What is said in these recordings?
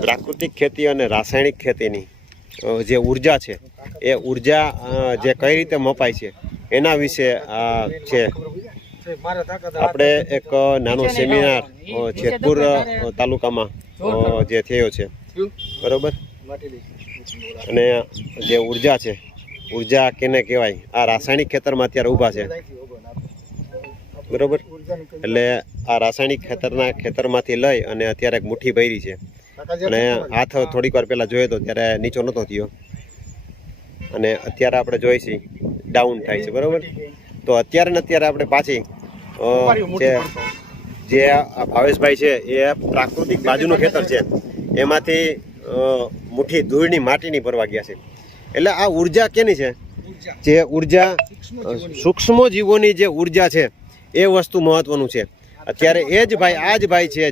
પ્રાકૃતિક ખેતી અને રાસાયણિક ખેતીની જે ઉર્જા છે એ ઉર્જા જે કઈ રીતે મપાય છે એના વિશે છે આપણે એક નાનો સેમિનાર જેતપુર તાલુકામાં જે થયો છે બરોબર। અને જે ઉર્જા છે ઉર્જા કેને કહેવાય આ રાસાયણિક ખેતરમાં અત્યારે ઊભા છે બરોબર। એટલે આ રાસાયણિક ખેતરમાંથી લઈ અને અત્યારે એક મુઠ્ઠી ભરી છે અને હાથ થોડીક વાર પહેલાં જોયો તો ત્યારે નીચો નહોતો થયો અને અત્યારે આપણે જોઈ છીએ ડાઉન થાય છે બરોબર। તો અત્યારે ને અત્યારે આપણે પાછી જે ભાવેશભાઈ છે એ પ્રાકૃતિક બાજુનું ખેતર છે એમાંથી મુઠ્ઠી ધૂળની માટીની ભરવા ગયા છે। એટલે આ ઉર્જા કેની છે જે ઉર્જા સૂક્ષ્મ જીવોની જે ઉર્જા છે એ વસ્તુ મહત્વનું છે। અત્યારે એ જ ભાઈ આ જ ભાઈ છે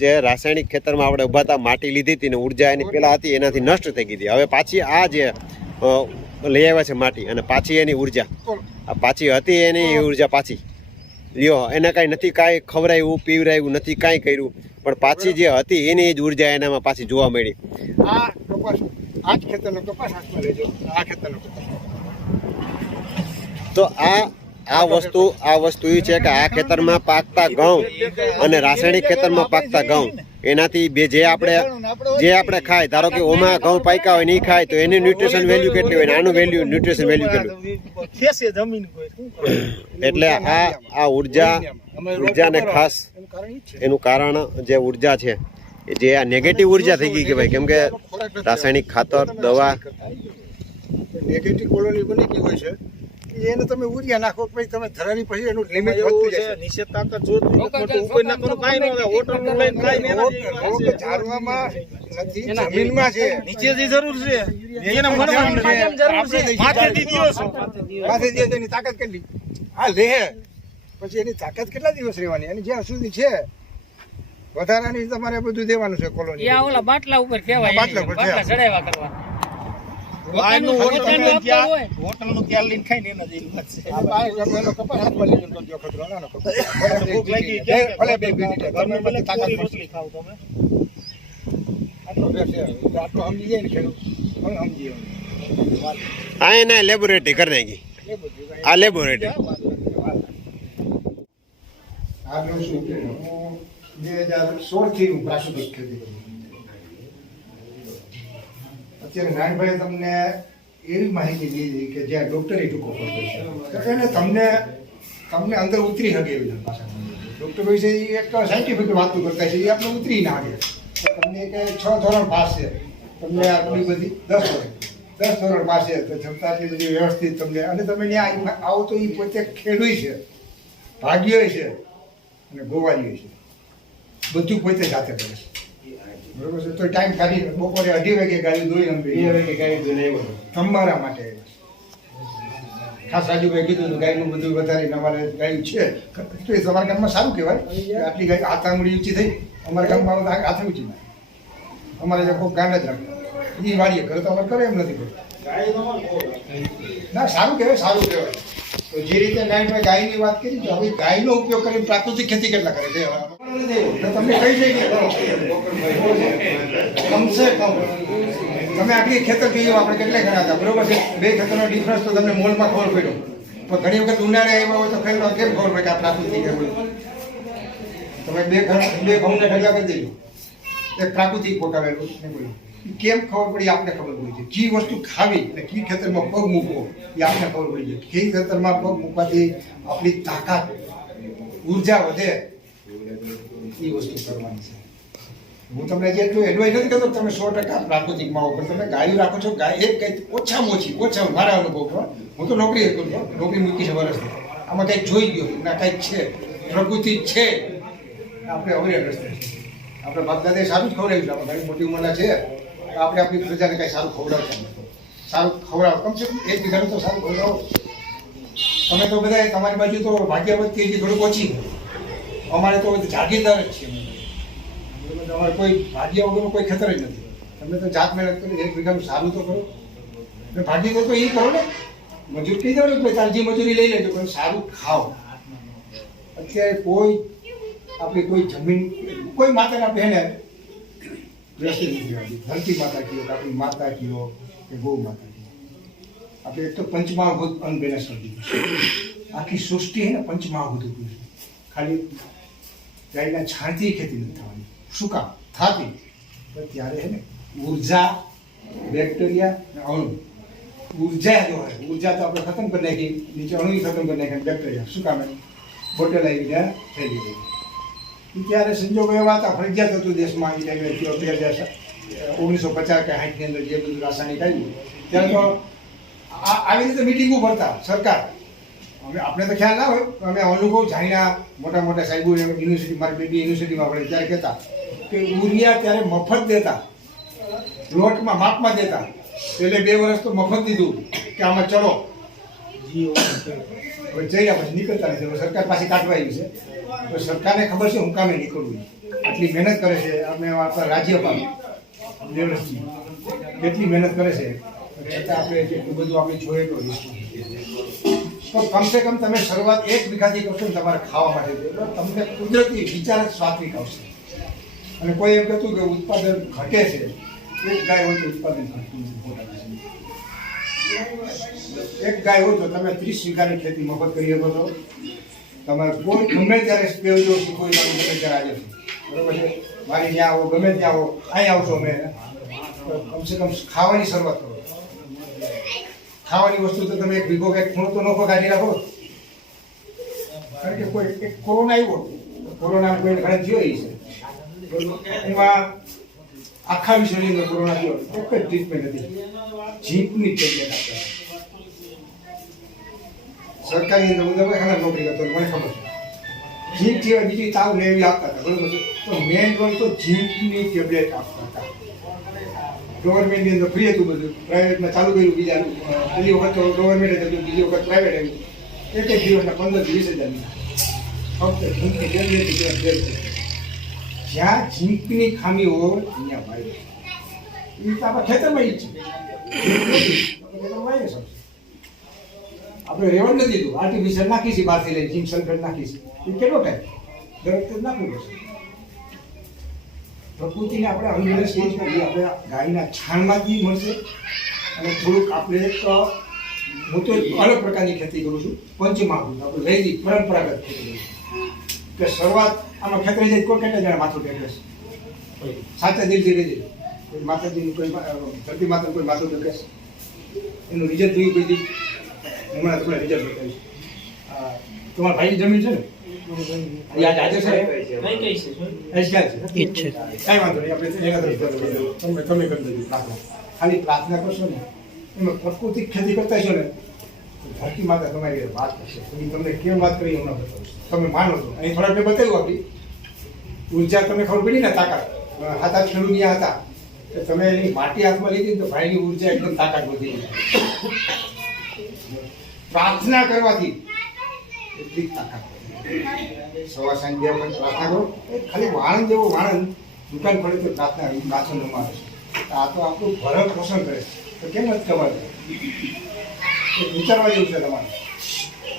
જે રાસાયણિક ખેતરમાં આપણે ઊભા હતા માટી લીધી હતી ને ઉર્જા એની પહેલાં હતી એનાથી નષ્ટ થઈ ગઈ હતી। હવે પાછી આ જે લઈ આવ્યા છે માટી અને પાછી એની ઉર્જા પાછી હતી એની ઉર્જા પાછી લ્યો એને કાંઈ નથી કાંઈ ખવડાવ્યું પીવડાવ્યું નથી કાંઈ કર્યું પણ પાછી જે હતી એની જ ઉર્જા એનામાં પાછી જોવા મળી। તો આ વસ્તુ એ છે કે આ ખેતરમાં પાકતા ઘઉં અને રાસાયણિક ખેતરમાં પાકતા ઘઉં એનાથી બે જે આપણે ખાય ધારો કે ઓમાં ઘઉં પાક્યા હોય નહીં ખાય તો એની ન્યુટ્રિશન વેલ્યુ કેટલી હોય આનું ન્યુટ્રિશન વેલ્યુ કેટલું। એટલે આ ઉર્જાને ખાસ એનું કારણ જે ઉર્જા છે જે આ નેગેટિવ ઉર્જા થઈ ગઈ કે ભાઈ કેમ કે રાસાયણિક ખાતર દવા નેગેટિવ કોલોની બની ગઈ હોય છે એને તમે ઉર્જા નાખો પછી તમે ધરાની પછી એનું લિમિટ વધતું જશે। નીચે તાકાત જોતું ઉપર નાખવાનું કાઈ ન હોય હોટલ નું લઈને કાઈ ન હોય ઝાડવામાં નથી જમીનમાં છે નીચે જે જરૂર છે એને મળવાની જરૂર છે માથેથી દિયો છો માથેથી તેની તાકાત કેટલી આ લે પછી એની તાકાત કેટલા દિવસ રહેવાની અને જ્યાં સુધી છે વધારાની તમારે બધું દેવાનું છે કોલોની યા ઓલા બાટલા ઉપર કહેવાય બાટલા ચડાવ્યા કરવા હોટલનું તેલ લઈને ખાઈને એના જેવી વાત છે। કપાસ હાથમાં લઈને જો ખતરો ના ભૂખ લાગી ભલે 2 મિનિટ ઘરમાં ભલે તાકાત મછલી ખાવ તમે આટલો બેસે આટલો સમજી જાય ને ખેડૂત સમજી આ એને લેબોરેટરી કરી નાખી આ લેબોરેટરી આગળ શું કે 2016 થી હું પ્રાકૃતિક ખેતી કરું અત્યારે નાનભાઈ તમને એવી માહિતી દીધી કે જ્યાં ડોક્ટરે ટૂંકો પડતો છે એને તમને અંદર ઉતરી શકે એવી ભાષા ડોક્ટર વિશે એક સાયન્ટિફિક વાતો કરતા છે એ આપણે ઉતરી ના શકે તમને કે 6 ધોરણ પાસ છે તમને આટલી બધી 10 ધોરણ પાસ છે તો છતાં આટલી બધી વ્યવસ્થિત તમને અને તમે ત્યાં આવો તો એ પોતે ખેડૂત છે ભાગ્ય છે અને ગોવાળીઓ છે બધું પોતે જાતે કરે છે બરોબર છે। તો ટાઈમ કાઢી બપોરે 2:30 વાગે ગાડી દોઈ અમે 2 વાગે ગાડી દોઈને આવ્યો તમારા માટે ખાસ રાજુભાઈ કીધું તો ગાયનું બધું વધારે અમારે ગાયું છે તો એ તમારા ગામમાં સારું કહેવાય આટલી ગાય આતાંગળી ઊંચી થઈ અમારા ગામમાં હાથે ઊંચી ના અમારે જે કોઈ ગાંડ જ રાખતા એ વાળીએ કરે તો અમારે કરે એમ નથી કરતું ના સારું કહેવાય તો જે રીતે નાઈટમાં ગાયની વાત કરી તો હવે ગાયનો ઉપયોગ કરીને પ્રાકૃતિક ખેતી કેટલા કરે છે તમને કઈ જગ્યાએ કરો કમસે કમ તમે આટલી ખેતર કહીએ આપણે કેટલાય ઘણા હતા બરોબર છે 2 ખેતરનો ડિફરન્સ તો તમને મોલમાં ખબર પડ્યો પણ ઘણી વખત ઉનાળે આવ્યા હોય તો ખેડૂતો કેમ ખબર પડે કે આ પ્રાકૃતિક તમે 2 ઘઉંના ઢગલા કરી દેજો એક પ્રાકૃતિક પોકાવેલું કેમ ખબર પડી આપને ખબર પડી છે કી વસ્તુ ખાવી અને કી ખેતરમાં પગ મૂકવો એ આપને ખબર પડી છે કી ખેતરમાં પગ મૂકવાથી આપણી તાકાત ઉર્જા વધે એ વસ્તુ કરવાની છે। હું તમને જે એટલું એડવાઇસ નથી કરતો તમે 100% પ્રાકૃતિકમાં આવો પણ તમે ગાયું રાખો છો ગાય એક કંઈક ઓછામાં મારા અનુભવમાં હું તો નોકરી કરું છું નોકરી મૂકી છે વર્ષથી આમાં કંઈક જોઈ ગયો ના કંઈક છે પ્રકૃતિ છે આપણે અવરે રસ્તે છે આપણે બાપદાદાએ સારું જ ખવડાવ્યું છે આપણે ઘણી મોટી ઉંમરના છે આપણે આપણી પ્રજાને કંઈ સારું ખવડાવો કમસે કમ 1 વીઘાનું તો સારું ખવડાવો તમે તો બધા તમારી બાજુ તો ભાગ્યવત થઈ થોડુંક ઓછી અમારે તો જાગીરદાર જ છીએ તમારે કોઈ ભાગ્ય વગરનું કોઈ ખેતર જ નથી તમે તો જાત મહેનત કરી 1 વીઘાનું સારું તો કરો ભાગ્ય તો એ કરો ને મજૂર કહી દો ને તારજી મજૂરી લઈ લેજો પણ સારું ખાઓ અત્યારે કોઈ આપણી કોઈ જમીન કોઈ માતાને આપણે એને દ્રષ્ટિ નથી કહેવાતી. ધરતી માતા કયો કે આપણી માતા કયો કે ગૌ માતા કયો. આપણે એક તો પંચમહાભૂત અંગને સર્જી આખી સૃષ્ટિ હે ને પંચમહાભૂત ઉભી છે. ખાલી ગાયના છાણથી ખેતી નથી થવાની. શું કામ થતી પણ ત્યારે હે ને ઉર્જા, બેક્ટેરિયા અને અણુ. ઉર્જા જો હોય, ઉર્જા તો આપણે ખતમ કરી નાખી, નીચે અણુ ખતમ કરી નાખી, બેક્ટેરિયા શું કામ બોટલ આવી ગયા ફેલી ગઈ. ત્યારે સંજોગો એવા હતા, ફરજિયાત હતું દેશમાં એ ટાઈમે 1950 કે 60 ની અંદર જે બધું રાસાયણિક આવ્યું ત્યારે તો આવી રીતે મિટિંગો ભરતા સરકાર. આપણે તો ખ્યાલ ના હોય, અમે અનુભવ જાણ્યા મોટા મોટા સાહેબો યુનિવર્સિટી, મારી બેબી યુનિવર્સિટીમાં ભણે ત્યારે કહેતા કે યુરિયા ત્યારે મફત દેતા, લોટમાં માપમાં દેતા. એટલે 2 વર્ષ તો મફત દીધું કે આમાં ચલો. હવે જઈ પછી નીકળતા નથી. હવે સરકાર પાછી કાઢવા આવી છે. તો સરકારને ખબર છે હું કામે નીકળવું, આટલી મહેનત કરે છે. અમે આપણા રાજ્યપાલ દેવરસજી કેટલી મહેનત કરે છે, છતાં આપણે જેટલું બધું આપણે જોઈએ તો કમસે કમ તમે શરૂઆત 1 વીઘાથી કરશો ને તમારે ખાવા માટે તમને કુદરતી વિચાર જ સ્વાત્વિક આવશે. અને કોઈ એમ કહેતું કે ઉત્પાદન ઘટે છે, 1 ગાય હોય તો ઉત્પાદન ઘટતું નથી. 1 ગાય હોય તો તમે 30 વીઘાની ખેતી મફત કરી શકો છો. તમારે કોઈ ગમે ત્યારે સ્પેવ જો શીખવું ગમે ત્યારે આજે બરોબર છે. મારી ત્યાં આવો, ગમે ત્યાં આવો, અહીં આવશો અમે કમસે કમ ખાવાની શરૂઆત કરો. ખાવાની વસ્તુ તો તમે 1 વીઘો કંઈક ખૂણો તો નફો કાઢી રાખો. કારણ કે કોઈ એક કોરોના આવ્યો, કોરોના કોઈને ઘણા થયો છે, એમાં આખા વિશ્વની અંદર કોરોના થયો, એક જ ટ્રીટમેન્ટ હતી, જીપની ટેબ્લેટ આપતા. સરકારી અંદર હું દવાખાના નોકરી કરતો, મને ખબર છે. જીંક સિવાય બીજી તાવ ને એવી આપતા હતા, બરોબર છે. તો મેઇન રોલ તો જીંકની ટેબ્લેટ આપતા હતા. ગવર્મેન્ટની અંદર ફ્રી હતું બધું, પ્રાઇવેટમાં ચાલુ કર્યું. પહેલી વખત તો ગવર્મેન્ટ હતું, બીજી વખત પ્રાઇવેટ આવ્યું. એક દિવસના 15-20 હજાર ફક્ત જીંકની ટેબ્લેટ. જ્યાં જીંકની ખામી હોય ત્યાં ભાઈ એ તો આપણા ખેતરમાં જ છે. આપણે રેવડ નથી દીધું, આર્ટિફિશિયલ નાખી છે, બહારથી લઈને જીંક સલ્ફેટ નાખી છે. એ કેટલો ટાઈમ દરેક નાખવું પડશે. પ્રકૃતિને આપણે અવેરનેસ કરીએ, આપણે ગાયના છાણમાંથી મળશે. અને થોડુંક આપણે એક હું તો અલગ પ્રકારની ખેતી કરું છું, પંચમહાભૂત આપણે વૈદિક પરંપરાગત ખેતી કરું છું. કે શરૂઆત આમાં ખેતરે જાય કોઈ કેટલા જણા માથું ટેકે છે, સાચા દિલથી કહી દે. કોઈ માતાજીનું કોઈ ધરતી માતા કોઈ માથું ટેકે છે, એનું રિઝલ્ટ જોયું કોઈ દી હમણાં થોડા રિઝલ્ટ બતાવીશ. તમારા ભાઈની જમીન છે ને, યાદ આજે છે કાંઈ વાંધો નહીં, આપણે એના તરફ તમે કરી દેજો પ્રાર્થના. ખાલી પ્રાર્થના કરશો ને, એમાં પ્રકૃતિ ખેતી કરતા છો ને, ધરતી માતા તમારી વાત કરશે. તમને કેમ વાત કરી હમણાં બતાવીશ, તમે માનો છો. અહીં થોડા મેં બતાવ્યું આપણી ઉર્જા તમને ખબર પડી ને, તાકાત. 7-8 ખેડૂત હતા, તમે એની માટી હાથમાં લીધી તો ભાઈની ઉર્જા એકદમ તાકાત વધી ગઈ. પ્રાર્થના કરવાથી એટલી તાકાત. સવાર સાંજ 2 વખત પ્રાર્થના કરો. ખાલી વાણંદ જેવો વાણંદ દુકાન પડે તો પ્રાર્થના પાછળ નમાવે છે. આ તો આપણું ભરણ પોષણ કરે તો કેમ જ ખબર વિચારવા જેવું છે. તમારે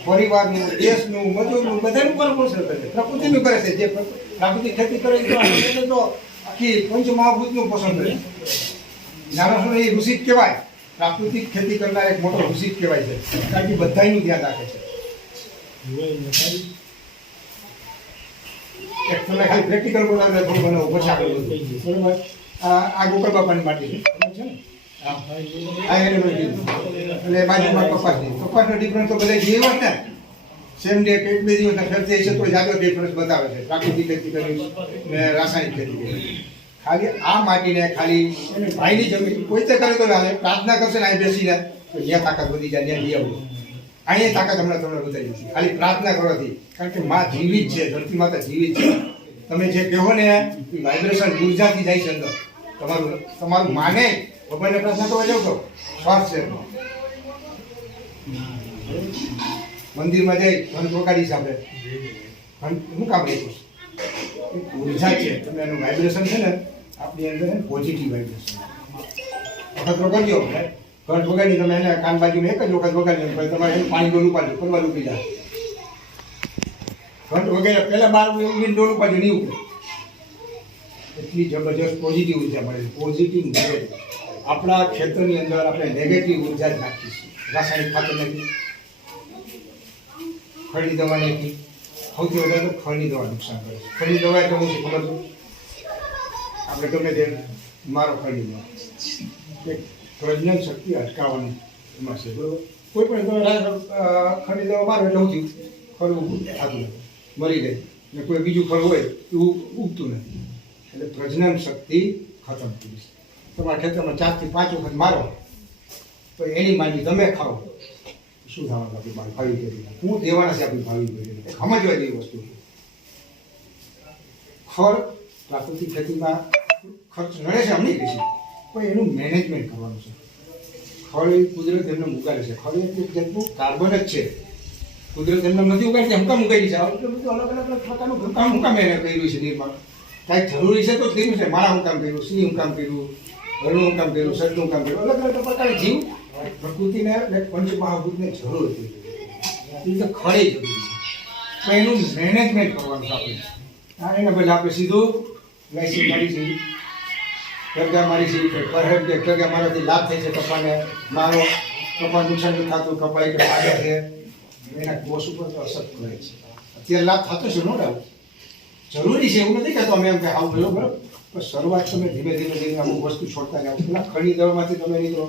પરિવારનું, દેશનું, મજૂરનું બધાનું ભરણ પોષણ કરે છે. પ્રકૃતિનું કરે છે. જે પ્રાકૃતિક ખેતી કરે છે એને તો આખી પંચમહાભૂતનું પોષણ કરે છે. નાના એ ઋષિ કહેવાય. પ્રાકૃતિક ખેતી કરનાર એક મોટો ઋષિ કહેવાય છે, કારણ કે બધાનું ધ્યાન રાખે છે. તમે ખાલી પ્રેક્ટિકલ બોલાવે થોડું મને ઓછા આગળ વધુ બરોબર. આ ગોકળ બાપાની માટી છે ને, એટલે બાજુમાં કપાસનો ડિફરન્સ તો બધા જીવન ને સેમ ડે 1-2 દિવસના ખર્ચે છે તો જાજો ડિફરન્સ બતાવે છે. પ્રાકૃતિક ખેતી કરી ને રાસાયણિક ખેતી કરી. ખાલી આ માટીને ખાલી ભાઈની જમીન કોઈ તો કરે તો હાલે. પ્રાર્થના કરશે ને અહીં બેસીને તો જ્યાં તાકાત વધી જાય ત્યાં લઈ આવું. અહીંયા તાકાત હમણાં તમને બતાવી છે ખાલી પ્રાર્થના કરવાથી. કારણ કે માં જીવિત છે, ધરતી માતા જીવિત છે. તમે જે કહો ને એ વાઇબ્રેશન ઉર્જાથી જાય છે અંદર. તમારું માને ભગવાનને પ્રાર્થના કરવા જાવ તો સ્વાર્થ છે. મંદિરમાં જઈ ઘંટ વગાડી છે આપણે, શું કામ લઈશું? ઉર્જા છે, તમે એનું વાઇબ્રેશન છે ને આપણી અંદર પોઝિટિવ વાઇબ્રેશન. વખત વગાડજો, ઘંટ વગાડી તમે એને કાન બાજુમાં એક જ વખત વગાડી તમારે એનું પાણી ડોલું પાડજો, કરવા લૂપી જાય. ઘંટ વગેરે પહેલા બાર ઉભીને ડોલ ઉપાડી નહીં ઉભે એટલી જબરજસ્ત પોઝિટિવ ઉર્જા મળે પોઝિટિવ નેગેટિવ આપણા ખેતરની અંદર આપણે નેગેટિવ ઉર્જા જ નાખીએ છીએ રાસાયણિક ખાતર નથી ખડની દવા નથી સૌથી વધારે તો ખડની દવા નુકસાન કરે છે ખડની દવા એટલે હું શું ખબર છે આપણે ગમે તે મારો ખડની દવા એક પ્રજનન શક્તિ અટકાવવાની એમાં છે બરોબર કોઈ પણ તમે ખડની દવા મારો એટલે હું થયું ખડ થતું નથી મરી જાય ને કોઈ બીજું ખડ હોય એવું ઉગતું નથી એટલે પ્રજનન શક્તિ ખતમ થઈ છે તમારા ખેતરમાં 4 થી 5 વખત મારો તો એની માંડી તમે ખાઓ શું થવાનું આપણી ભાવિ પેઢીને હું દેવાના છે આપણી ભાવિ પેઢીને સમજવા જેવી વસ્તુ છે ખડ પ્રાકૃતિક ખેતીમાં ખર્ચ નડે છે અમને કહે છે પણ એનું મેનેજમેન્ટ કરવાનું છે ખડ એ કુદરત એમને ઉગાડે છે ખડ એક જાતનું કાર્બન જ છે કુદરત એમને નથી ઉગાડતી હમકામ ઉગાડી છે એટલે બધું અલગ અલગ પ્રકારનું હમકામ એને કર્યું છે નિર્માણ કાંઈક જરૂરી છે તો કર્યું છે મારા હું કામ કર્યું સિંહ હું કામ કર્યું ઘરનું હું કામ કર્યું સટનું કામ કર્યું અલગ અલગ પ્રકારના જીવ પ્રકૃતિને પંચમહાભૂતને જરૂર હતી એ તો ખડે જરૂરી છે તો એનું મેનેજમેન્ટ કરવાનું છે આપણે હા એના બદલે આપણે સીધું લાઇસી મારી છે ટરગા મારી છે કે ટરગા મારાથી લાભ થાય છે કપાને મારો કપા નુકસાન નથી થતું કપાય કે ફાયદા છે એના કોષ ઉપર તો અસર કરે છે અત્યારે લાભ થતો છે નો ડાઉટ જરૂરી છે એવું નથી કહેતો અમે એમ કે આવું બરોબર પણ શરૂઆત તમે ધીમે ધીમે અમુક વસ્તુ છોડતા જાઓ પેલા ખડી દવામાંથી તમે નીકળો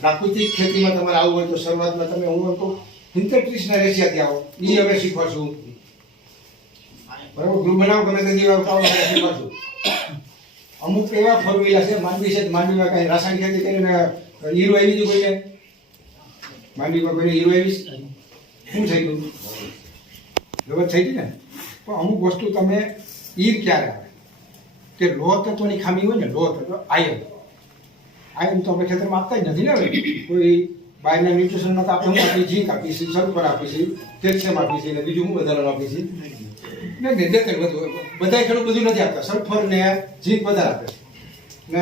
પ્રાકૃતિક ખેતીમાં તમારે આવવું હોય તો શરૂઆતમાં તમે હું તો 35 રેશિયાથી આવો એ હવે શીખવા છું બરાબર ગ્રુપ બનાવો ગમે તે શીખવા છું અમુક એવા ફોર્મ્યુલા છે માંડવી છે માંડવીમાં કાંઈ રાસાયણિક ખેતી કરીને હીરો આવી દીધું કોઈને માંડવીમાં કોઈને હીરો આવી શું થઈ ગયું ગવત થઈ ગઈ ને પણ અમુક વસ્તુ તમે ઈર ક્યારે આવે કે લોહ તત્વની ખામી હોય ને લોહ તત્વ આયન તો આપણે ખેતરમાં આપતા જ નથી ને હવે કોઈ બહારના ન્યુટ્રિશનમાં તો આપણે હું આપીએ ઝીંક આપીએ છીએ સલ્ફર આપીએ છીએ કેલ્શિયમ આપીએ છીએ અને બીજું હું વધારાનું આપીએ છીએ ને બધું બધા ખેડૂત બધું નથી આપતા સલ્ફર ને ઝીંક વધારે આપે ને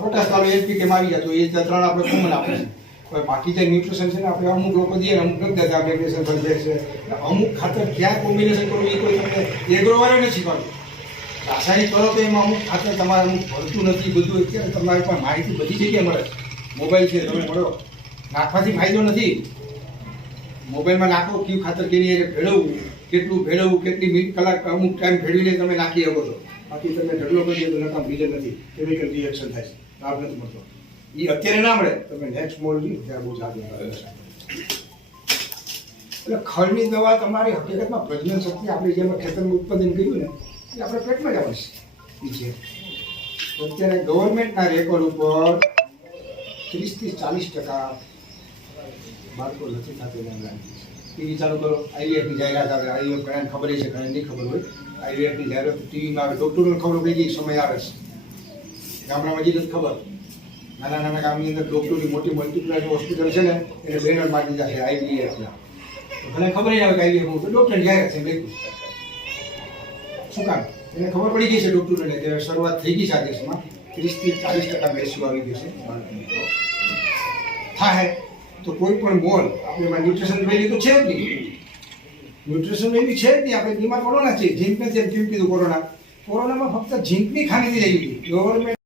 પોટાશ વાળું એનપીકે આવી જતું એ 3 આપણે કોમન આપે છે પણ બાકી જે ન્યુટ્રિશન છે ને આપણે અમુક લોકો દઈએ ને અમુક નથી દેતા મેગ્નેશિયમ સલ્ફેટ છે અમુક ખાતર ક્યાં કોમ્બિનેશન કરવું એ કોઈ તમને એગ્રોવાળે નથી શીખવાડતું રાસાયણિક કરો તો એમાં અમુક ખાતર તમારે અમુક ભરતું નથી બધું અત્યારે તમારી પણ માહિતી બધી જગ્યાએ મળે મોબાઈલ છે તમે મળો નાખવાથી ફાયદો નથી મોબાઈલમાં નાખો કયું ખાતર કેની ભેળવવું કેટલું ભેળવવું કેટલી મિનિટ કલાક અમુક ટાઈમ ભેળવીને તમે નાખી શકો છો બાકી તમે ઢગલો કરી દો તો નકામ રીઝન નથી કેમિકલ રિએક્શન થાય છે લાભ નથી મળતો એ અત્યારે ના મળે તમે નેક્સ્ટ મોડ લી ત્યારે બહુ સારું એટલે ખડની દવા તમારી હકીકતમાં પ્રજનન શક્તિ આપણે જેમ ખેતરનું ઉત્પાદન કર્યું ને એ આપણે પેટમાં જ આવશે એ છે અત્યારે ગવર્મેન્ટના રેકોર્ડ ઉપર 30 થી 40% બાળકો નથી થતું ટીવી ચાલુ કરો આઈવીએફની જાહેરાત આવે આઈવીએફ ઘણાને ખબર છે ઘણા નહીં ખબર હોય આઈવીએફની જાહેરાત ટીવીમાં આવે ડૉક્ટરોને ખબર પડી ગઈ સમય આવે છે ગામડામાં જે નથી ખબર નાના નાના ગામની અંદર ડૉક્ટરની મોટી મલ્ટીપ્લાય હોસ્પિટલ છે ને એને બેનર મારી દીધા છે આઈવીએફના તો ઘણા ખબર નહીં આવે કે આઈવીએફ ડૉક્ટરની જાહેરાત છે લખ્યું શું કામ એને ખબર પડી ગઈ છે ડૉક્ટરોને કે શરૂઆત થઈ ગઈ છે આ દેશમાં 30 થી 40% રેશિયો આવી ગયો છે થાય તો કોઈ પણ મોલ આપણે એમાં ન્યુટ્રિશન વેલ્યુ તો છે જ નહીં ન્યુટ્રિશન વેલ્યુ છે જ નહીં આપણે બીમાર કોરોના છે ઝીંક નથી કેમ કીધું કોરોનામાં ફક્ત ઝીંકની ખામીથી થઈ ગઈ ગવર્મેન્ટ